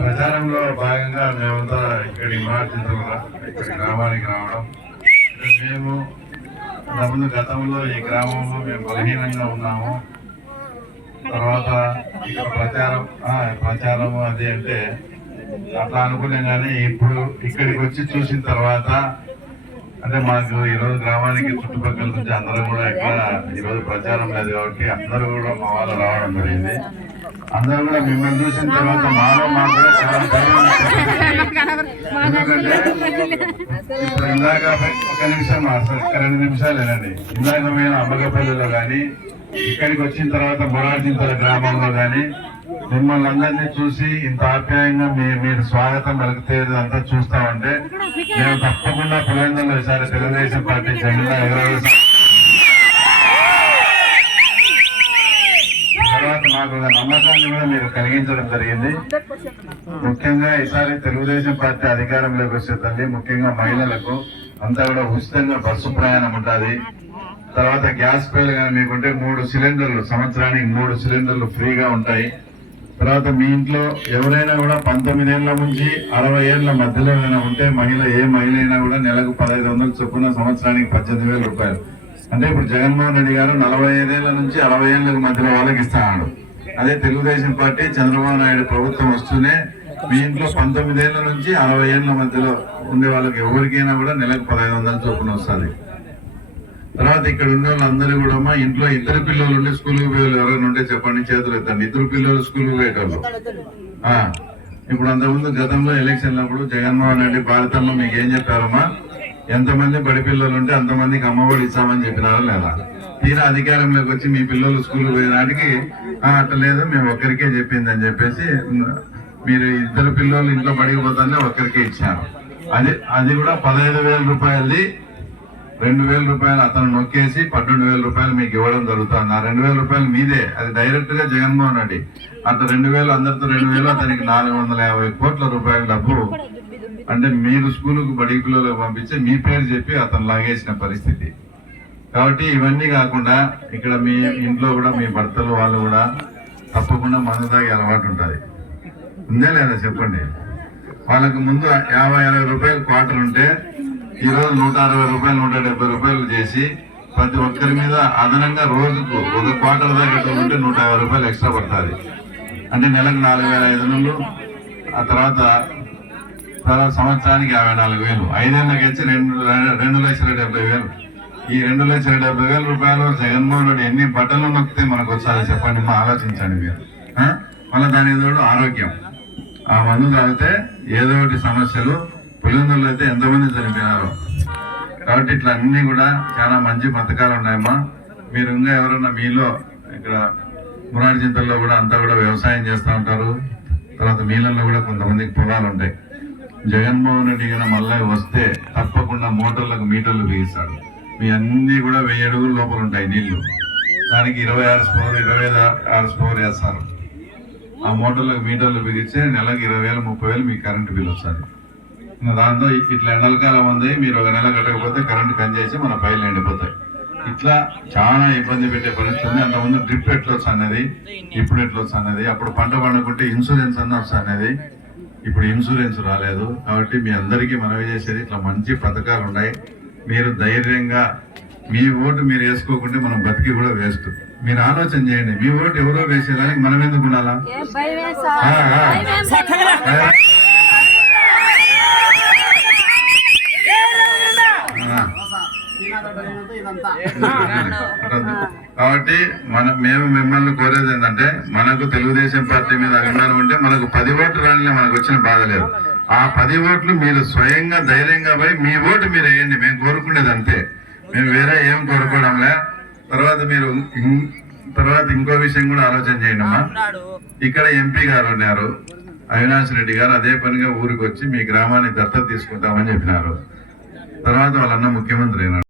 ప్రచారంలో భాగంగా మేమంతా ఇక్కడ ఇక్కడ గ్రామానికి రావడం. మేము ముందు గతంలో ఈ గ్రామంలో మేము బలహీనంగా ఉన్నాము. తర్వాత ఇక్కడ ప్రచారం అది అంటే అట్లా అనుకున్నాం. కానీ ఇప్పుడు ఇక్కడికి వచ్చి చూసిన తర్వాత అంటే మాకు ఈరోజు గ్రామానికి చుట్టుపక్కల నుంచి అందరూ కూడా ఇక్కడ ఈరోజు ప్రచారం లేదు కాబట్టి అందరూ కూడా మా వాళ్ళు రావడం జరిగింది. అందరూ కూడా మిమ్మల్ని చూసిన తర్వాత మాలో మాకు కూడా చాలా ఎందుకంటే ఇప్పుడు ఇందాక ఒక నిమిషం 2 నిమిషాలేనండి. ఇందాక మేము అమ్మగపల్లిలో కానీ ఇక్కడికి వచ్చిన తర్వాత మొరార్జింతల గ్రామంలో కానీ మిమ్మల్ని అందరినీ చూసి ఇంత ఆప్యాయంగా మీరు స్వాగతం పలికితేది అంతా చూస్తామంటే మేము తప్పకుండా పులివెందులలో ఈసారి తెలుగుదేశం పార్టీ జెండా ఎగరవేసి తర్వాత మాకు ఒక నమ్మకాన్ని కూడా మీరు కలిగించడం జరిగింది. ముఖ్యంగా ఈసారి తెలుగుదేశం పార్టీ అధికారంలోకి వస్తే తల్లి ముఖ్యంగా మహిళలకు అంతా కూడా ఉచితంగా బస్సు ప్రయాణం ఉంటుంది. తర్వాత గ్యాస్ పేలు కానీ మీకుంటే 3 సిలిండర్లు సంవత్సరానికి 3 సిలిండర్లు ఫ్రీగా ఉంటాయి. తర్వాత మీ ఇంట్లో ఎవరైనా కూడా 19 ఏళ్ల నుంచి 60 ఏళ్ల మధ్యలో ఉంటే ఏ మహిళ అయినా కూడా నెలకు 1500 చొప్పున సంవత్సరానికి 18,000 రూపాయలు. అంటే ఇప్పుడు జగన్మోహన్ రెడ్డి గారు 45 ఏళ్ల నుంచి 60 ఏళ్ల మధ్యలో వాళ్ళకి ఇస్తాడు. అదే తెలుగుదేశం పార్టీ చంద్రబాబు నాయుడు ప్రభుత్వం వస్తూనే మీ ఇంట్లో 19 ఏళ్ల నుంచి 60 ఏళ్ల మధ్యలో ఉండే వాళ్ళకి ఎవరికైనా కూడా నెలకు 1500 చొప్పున వస్తుంది. తర్వాత ఇక్కడ ఉన్న వాళ్ళందరూ కూడా మా ఇంట్లో 2 పిల్లలు ఉండి స్కూల్కి పోయేవాళ్ళు ఎవరైనా ఉంటే చెప్పండి, చేతులు ఎత్తండి. 2 పిల్లలు స్కూల్కి పోయేటోళ్ళు. ఇప్పుడు అంతకుముందు గతంలో ఎలక్షన్లప్పుడు జగన్మోహన్ రెడ్డి భారతంలో మీకు ఏం చెప్పారమ్మా, ఎంతమంది బడి పిల్లలు ఉంటే అంతమందికి అమ్మఒడి ఇస్తామని చెప్పినారా లేదా? తీరా అధికారంలోకి వచ్చి మీ పిల్లలు స్కూల్కి పోయేదానికి అట్లా లేదు మేము ఒక్కరికే చెప్పింది అని చెప్పేసి మీరు 2 పిల్లలు ఇంట్లో బడికి పోతానే ఒక్కరికే ఇచ్చారు. అది కూడా 15,000 రూపాయలది 2,000 రూపాయలు అతను నొక్కేసి 12,000 రూపాయలు మీకు ఇవ్వడం జరుగుతుంది. ఆ 2,000 రూపాయలు మీదే, అది డైరెక్ట్ గా జగన్మోహన్ రెడ్డి. అట్లా 2,000 అందరితో 2,000 అతనికి 450 కోట్ల రూపాయల డబ్బు అంటే మీరు స్కూలుకు బడి పిల్లలకు పంపించి మీ పేరు చెప్పి అతను లాగేసిన పరిస్థితి. కాబట్టి ఇవన్నీ కాకుండా ఇక్కడ మీ ఇంట్లో కూడా మీ భర్తలు వాళ్ళు కూడా తప్పకుండా మందు తాగే అలవాటు ఉంటుంది. ఉందే లేదా చెప్పండి. వాళ్ళకు ముందు 50-60 రూపాయలు క్వార్టర్ ఉంటే ఈరోజు 160 రూపాయలు 170 రూపాయలు చేసి ప్రతి ఒక్కరి మీద అదనంగా రోజుకు ఒక క్వార్టర్ దాకా ఉంటే 150 రూపాయలు ఎక్స్ట్రా పడుతుంది. అంటే నెలకు 4,500. ఆ తర్వాత సంవత్సరానికి 54,000. 5 ఏళ్ళకి వచ్చి 2,70,000. ఈ 2,70,000 రూపాయలు జగన్మోహన్ రెడ్డి ఎన్ని బట్టలు నొక్కితే మనకు వచ్చారో చెప్పండి. మా ఆలోచించండి మీరు. మళ్ళీ దాని తోడు ఆరోగ్యం. ఆ మందు తాగితే ఏదో ఒకటి సమస్యలు. పులివెందులలో అయితే ఎంతమంది చనిపోయినారు. కాబట్టి ఇట్లా అన్ని కూడా చాలా మంచి పథకాలు ఉన్నాయమ్మా. మీరు ఇంకా ఎవరన్నా మీలో ఇక్కడ మురార్జింతల్లో కూడా అంతా కూడా వ్యవసాయం చేస్తూ ఉంటారు. తర్వాత మీలల్లో కూడా కొంతమందికి పొలాలు ఉంటాయి. జగన్మోహన్ రెడ్డి గారు మళ్ళీ వస్తే తప్పకుండా మోటార్లకు మీటర్లు బిగిస్తాడు. మీ అన్ని కూడా 1000 అడుగుల లోపల ఉంటాయి నీళ్లు. దానికి 26 స్పవర్ 25 స్పవర్ వేస్తారు. ఆ మోటార్లకు మీటర్లు బిగిస్తే నెలకు 20,000 30,000 మీకు కరెంటు బిల్ వస్తుంది. దాంతో ఇట్లా ఎండలకాలం ఉంది, మీరు ఒక నెల కట్టకపోతే కరెంటు కనిచేసి మన పైలు ఎండిపోతాయి. ఇట్లా చాలా ఇబ్బంది పెట్టే పరిస్థితి ఉంది. అంతకుముందు డ్రిప్ ఎట్లా వస్తున్నది, ఇప్పుడు ఎట్లా వస్తున్నది. అప్పుడు పంట పండుకుంటే ఇన్సూరెన్స్ అన్న వస్తున్నది, ఇప్పుడు ఇన్సూరెన్స్ రాలేదు. కాబట్టి మీ అందరికీ మనవి చేసేది ఇట్లా మంచి పథకాలు ఉన్నాయి. మీరు ధైర్యంగా మీ ఓటు మీరు వేసుకోకుంటే మనం బతికి కూడా వేస్ట్. మీరు ఆలోచన చేయండి. మీ ఓటు ఎవరో వేసేదానికి మనం ఎందుకు ఉండాలా? కాబట్టి మేము మిమ్మల్ని కోరేది ఏంటంటే మనకు తెలుగుదేశం పార్టీ మీద అభిమానం ఉంటే మనకు 10 ఓట్లు రానిలే, మనకు వచ్చిన బాధ లేదు. ఆ 10 ఓట్లు మీరు స్వయంగా ధైర్యంగా పోయి మీ ఓటు మీరు వేయండి. మేము కోరుకునేది అంతే, మేము వేరే ఏం కోరుకోవడంలే. తర్వాత ఇంకో విషయం కూడా ఆలోచన చేయండి అమ్మా. ఇక్కడ ఎంపీ గారు ఉన్నారు అవినాష్ రెడ్డి గారు, అదే పనిగా ఊరికి వచ్చి మీ గ్రామాన్ని దత్తత తీసుకుంటామని చెప్పినారు. తర్వాత వాళ్ళన్న ముఖ్యమంత్రి అయినాడు.